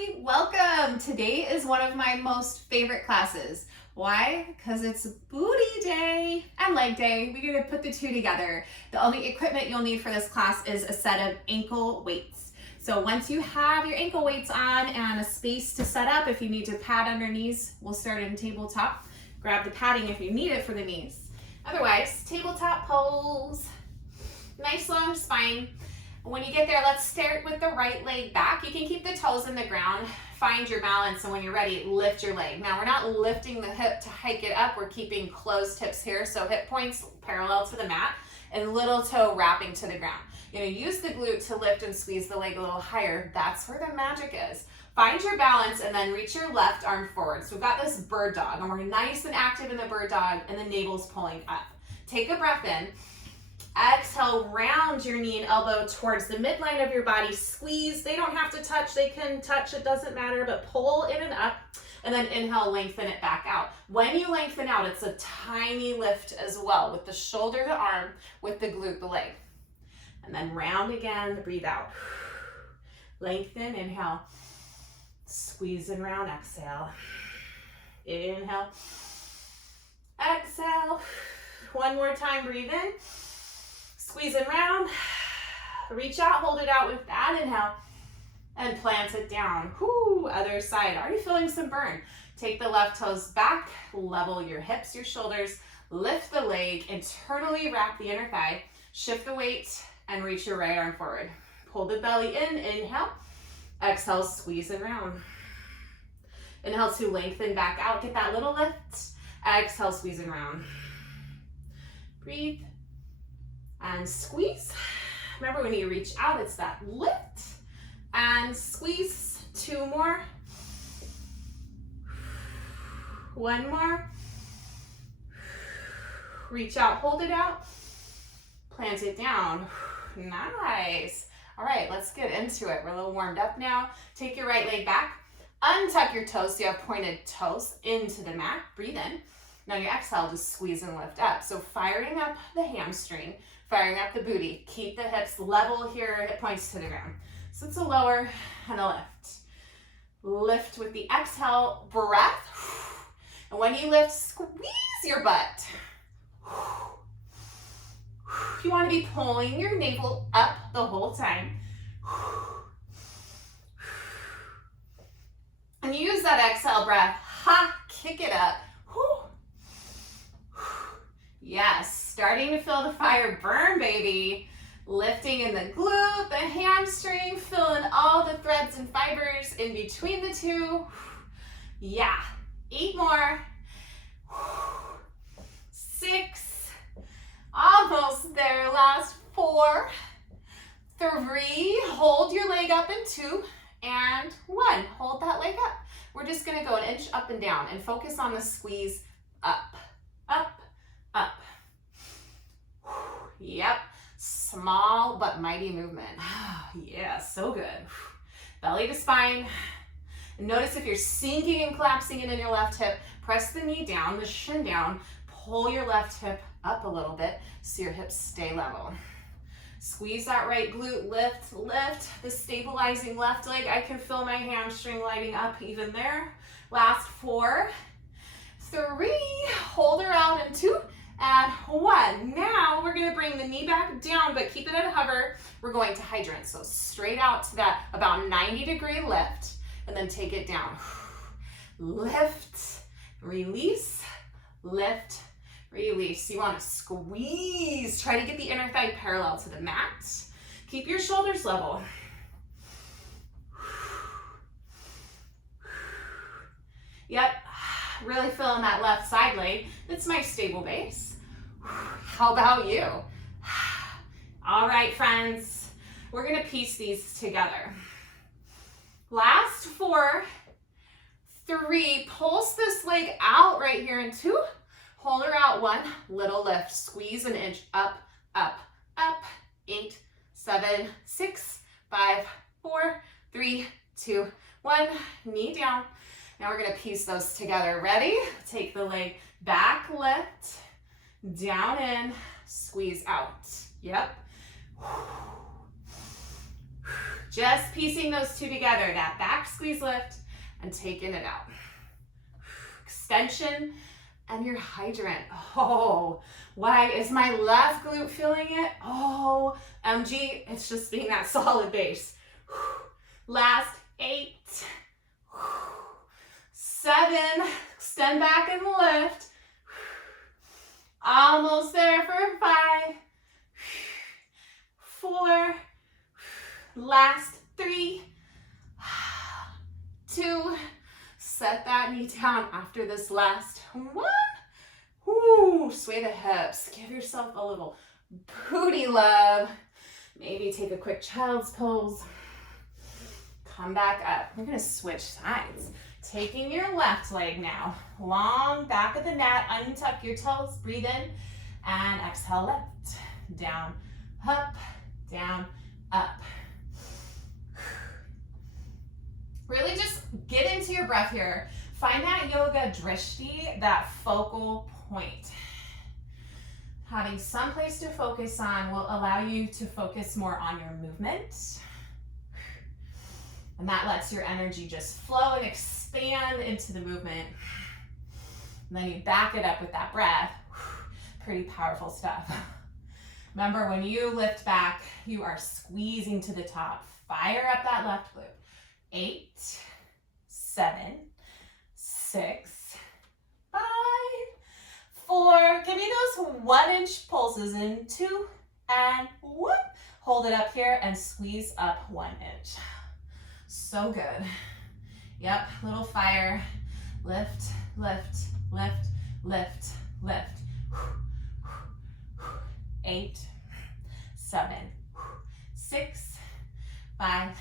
everybody, welcome. Today is one of my most favorite classes. Why? Because it's booty day and leg day. We're gonna put the two together. The only equipment you'll need for this class is a set of ankle weights. So once you have your ankle weights on and a space to set up, if you need to pad under knees, we'll start in tabletop. Grab the padding if you need it for the knees. Otherwise, tabletop pose. Nice long spine. When you get there, let's start with the right leg back. You can keep the toes in the ground, find your balance, and when you're ready, lift your leg. Now, we're not lifting the hip to hike it up. We're keeping closed hips here, so hip points parallel to the mat and little toe wrapping to the ground. You're gonna use the glute to lift and squeeze the leg a little higher. That's where the magic is. Find your balance and then reach your left arm forward. So we've got this bird dog, and we're nice and active in the bird dog, and the navel's pulling up. Take a breath in. Exhale, round your knee and elbow towards the midline of your body. Squeeze. They don't have to touch. They can touch. It doesn't matter, but pull in and up. And then inhale, lengthen it back out. When you lengthen out, it's a tiny lift as well with the shoulder, the arm, with the glute, the leg. And then round again, breathe out. Lengthen, inhale. Squeeze and round, exhale. Inhale. Exhale. One more time, breathe in. Squeeze and round, reach out, hold it out with that inhale, and plant it down. Whoo, other side, already feeling some burn. Take the left toes back, level your hips, your shoulders, lift the leg, internally wrap the inner thigh, shift the weight, and reach your right arm forward. Pull the belly in, inhale, exhale, squeeze and round. Inhale to lengthen back out, get that little lift, exhale, squeeze and round. Breathe. And squeeze. Remember, when you reach out, it's that lift and squeeze. Two more. One more. Reach out, hold it out. Plant it down. Nice. All right, let's get into it. We're a little warmed up now. Take your right leg back. Untuck your toes so you have pointed toes into the mat. Breathe in. Now your exhale, just squeeze and lift up. So firing up the hamstring, firing up the booty. Keep the hips level here, hip points to the ground. So it's a lower and a lift. Lift with the exhale, breath. And when you lift, squeeze your butt. You want to be pulling your navel up the whole time. And use that exhale breath. Ha, kick it up. Yes, starting to feel the fire burn, baby. Lifting in the glute, the hamstring, filling all the threads and fibers in between the two. Yeah, 8 more. 6, almost there, last 4, 3, hold your leg up in 2, and 1, hold that leg up. We're just gonna go an inch up and down and focus on the squeeze up, up, up. Yep, small but mighty movement. Yeah, so good. Belly to spine. Notice if you're sinking and collapsing it in your left hip, press the knee down, the shin down, pull your left hip up a little bit so your hips stay level. Squeeze that right glute, lift, lift. The stabilizing left leg, I can feel my hamstring lighting up even there. Last 4, 3, hold around in 2, and 1. Now we're gonna bring the knee back down, but keep it at a hover. We're going to hydrant, so straight out to that about 90-degree lift, and then take it down. Lift, release, lift, release. You wanna squeeze. Try to get the inner thigh parallel to the mat. Keep your shoulders level. Yep, really feeling that left side leg. It's my stable base. How about you? All right, friends, we're gonna piece these together. Last 4, 3, pulse this leg out right here in 2, hold her out 1, little lift, squeeze an inch up, up, up, 8, 7, 6, 5, 4, 3, 2, 1, knee down. Now we're gonna piece those together. Ready? Take the leg back, lift, down in, squeeze out. Yep. Just piecing those two together, that back squeeze lift and taking it out. Extension and your hydrant. Oh, why is my left glute feeling it? Oh, MG, it's just being that solid base. Last 8, 7, extend back and lift. Almost there for 5, 4, last 3, 2, set that knee down after this last 1. Woo, sway the hips, give yourself a little booty love. Maybe take a quick child's pose. Come back up. We're gonna switch sides. Taking your left leg now, long back of the mat, untuck your toes, breathe in, and exhale left, down, up, down, up. Really just get into your breath here. Find that yoga drishti, that focal point. Having some place to focus on will allow you to focus more on your movement. And that lets your energy just flow and expand into the movement. And then you back it up with that breath. Pretty powerful stuff. Remember, when you lift back, you are squeezing to the top. Fire up that left glute. 8, 7, 6, 5, 4. Give me those 1-inch pulses in 2 and 1. Hold it up here and squeeze up 1 inch. So good. Yep, little fire. Lift, lift, lift, lift, lift. 8, 7, 6, 5,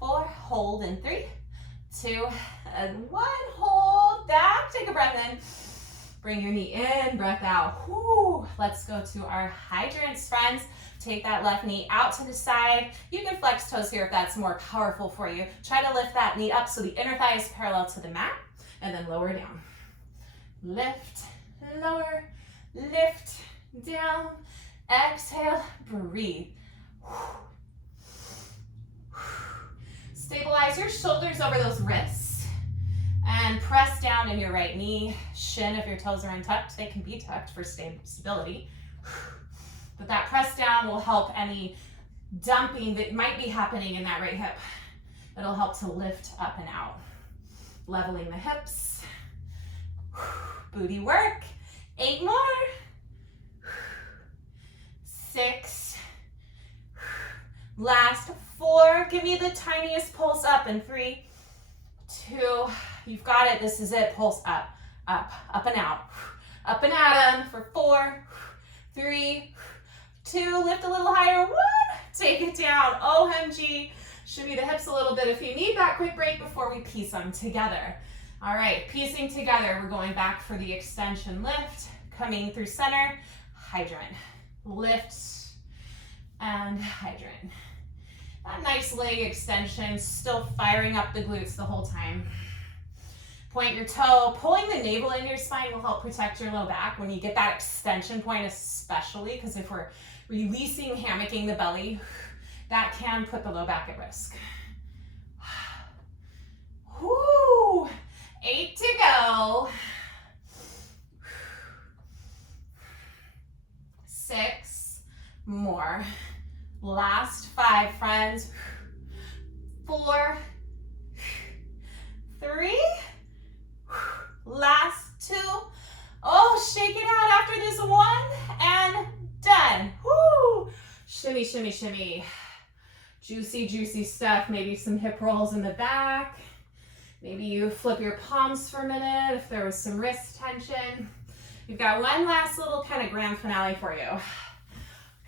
4. Hold in 3, 2, and 1. Hold back. Take a breath in. Bring your knee in, breath out. Whew. Let's go to our hydrants, friends. Take that left knee out to the side. You can flex toes here if that's more powerful for you. Try to lift that knee up so the inner thigh is parallel to the mat, and then lower down. Lift, lower, lift, down, exhale, breathe. Stabilize your shoulders over those wrists and press down in your right knee. Shin, if your toes are untucked, they can be tucked for stability. But that press down will help any dumping that might be happening in that right hip. It'll help to lift up and out. Leveling the hips. Booty work. 8 more. 6. Last 4. Give me the tiniest pulse up in 3, 2. You've got it. This is it. Pulse up, up, up and out. Up and at 'em for 4, 3, 2. Lift a little higher. 1. Take it down. OMG. Shimmy the hips a little bit if you need that quick break before we piece them together. All right, piecing together. We're going back for the extension lift. Coming through center. Hydrant. Lift and hydrant. That nice leg extension, still firing up the glutes the whole time. Point your toe. Pulling the navel into your spine will help protect your low back when you get that extension point, especially because if we're releasing, hammocking the belly, that can put the low back at risk. Whoo! 8 to go. 6 more. Last 5, friends. 4, 3, last 2. Oh, shake it out after this 1 and done. Woo! Shimmy, shimmy, shimmy. Juicy, juicy stuff. Maybe some hip rolls in the back. Maybe you flip your palms for a minute if there was some wrist tension. You've got one last little kind of grand finale for you.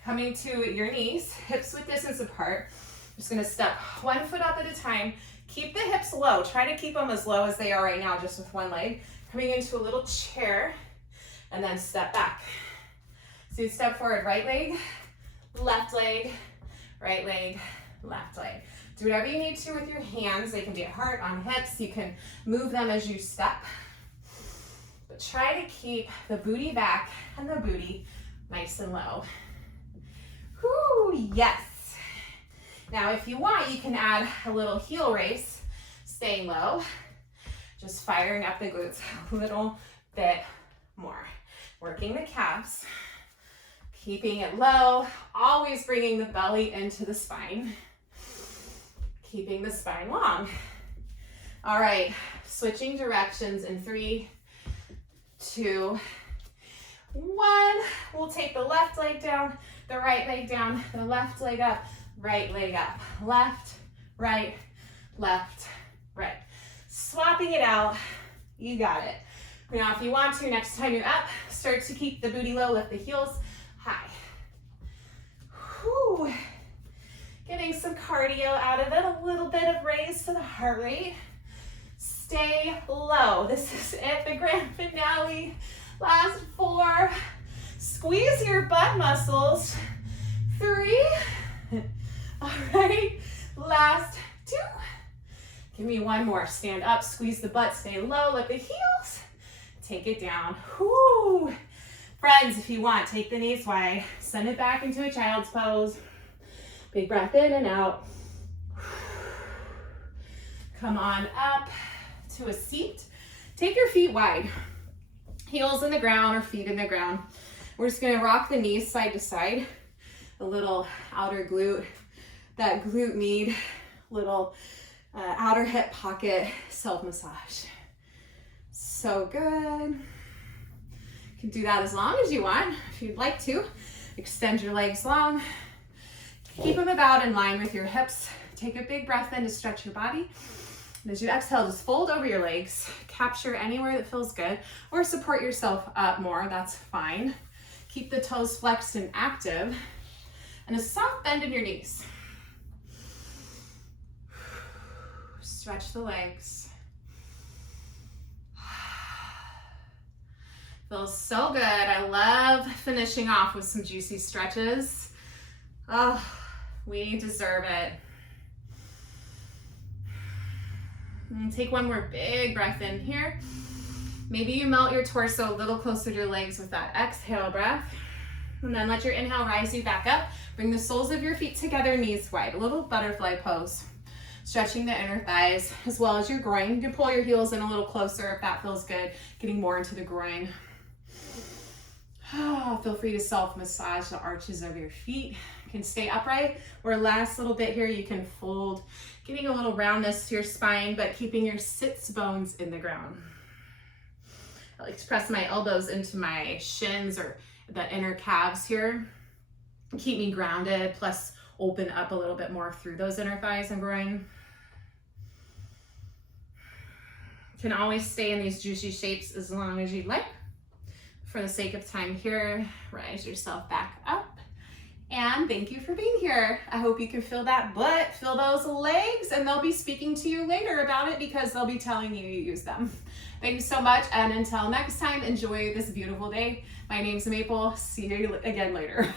Coming to your knees, hips width distance apart. Just gonna step 1 foot up at a time. Keep the hips low. Try to keep them as low as they are right now, just with one leg. Coming into a little chair, and then step back. So you step forward, right leg, left leg, right leg, left leg. Do whatever you need to with your hands. They can be at heart, on hips. You can move them as you step. But try to keep the booty back and the booty nice and low. Whoo, yes. Now, if you want, you can add a little heel raise, staying low, just firing up the glutes a little bit more. Working the calves, keeping it low, always bringing the belly into the spine, keeping the spine long. All right, switching directions in 3, 2, 1. We'll take the left leg down, the right leg down, the left leg up, right leg up, left, right, swapping it out. You got it. Now, if you want to, next time you're up, start to keep the booty low, lift the heels high. Whew. Getting some cardio out of it, a little bit of raise to the heart rate. Stay low. This is it, the grand finale. Last 4. Squeeze your butt muscles. 3. All right, last 2. Give me 1 more. Stand up, squeeze the butt, stay low, lift the heels. Take it down. Whoo! Friends, if you want, take the knees wide. Send it back into a child's pose. Big breath in and out. Come on up to a seat. Take your feet wide. Heels in the ground or feet in the ground. We're just gonna rock the knees side to side. A little outer glute, that glute med, little outer hip pocket self-massage. So good. You can do that as long as you want, if you'd like to. Extend your legs long. Keep them about in line with your hips. Take a big breath in to stretch your body. And as you exhale, just fold over your legs. Capture anywhere that feels good, or support yourself up more, that's fine. Keep the toes flexed and active. And a soft bend in your knees. Stretch the legs. Feels so good. I love finishing off with some juicy stretches. Oh, we deserve it. And take 1 more big breath in here. Maybe you melt your torso a little closer to your legs with that exhale breath. And then let your inhale rise you back up. Bring the soles of your feet together, knees wide. A little butterfly pose. Stretching the inner thighs as well as your groin. You can pull your heels in a little closer if that feels good. Getting more into the groin. Oh, feel free to self-massage the arches of your feet. You can stay upright, or last little bit here, you can fold, getting a little roundness to your spine, but keeping your sits bones in the ground. I like to press my elbows into my shins or the inner calves here. Keep me grounded, plus open up a little bit more through those inner thighs and groin. You can always stay in these juicy shapes as long as you'd like. For the sake of time here, rise yourself back up. And thank you for being here. I hope you can feel that butt, feel those legs, and they'll be speaking to you later about it because they'll be telling you you use them. Thanks so much, and until next time, enjoy this beautiful day. My name's Maple. See you again later.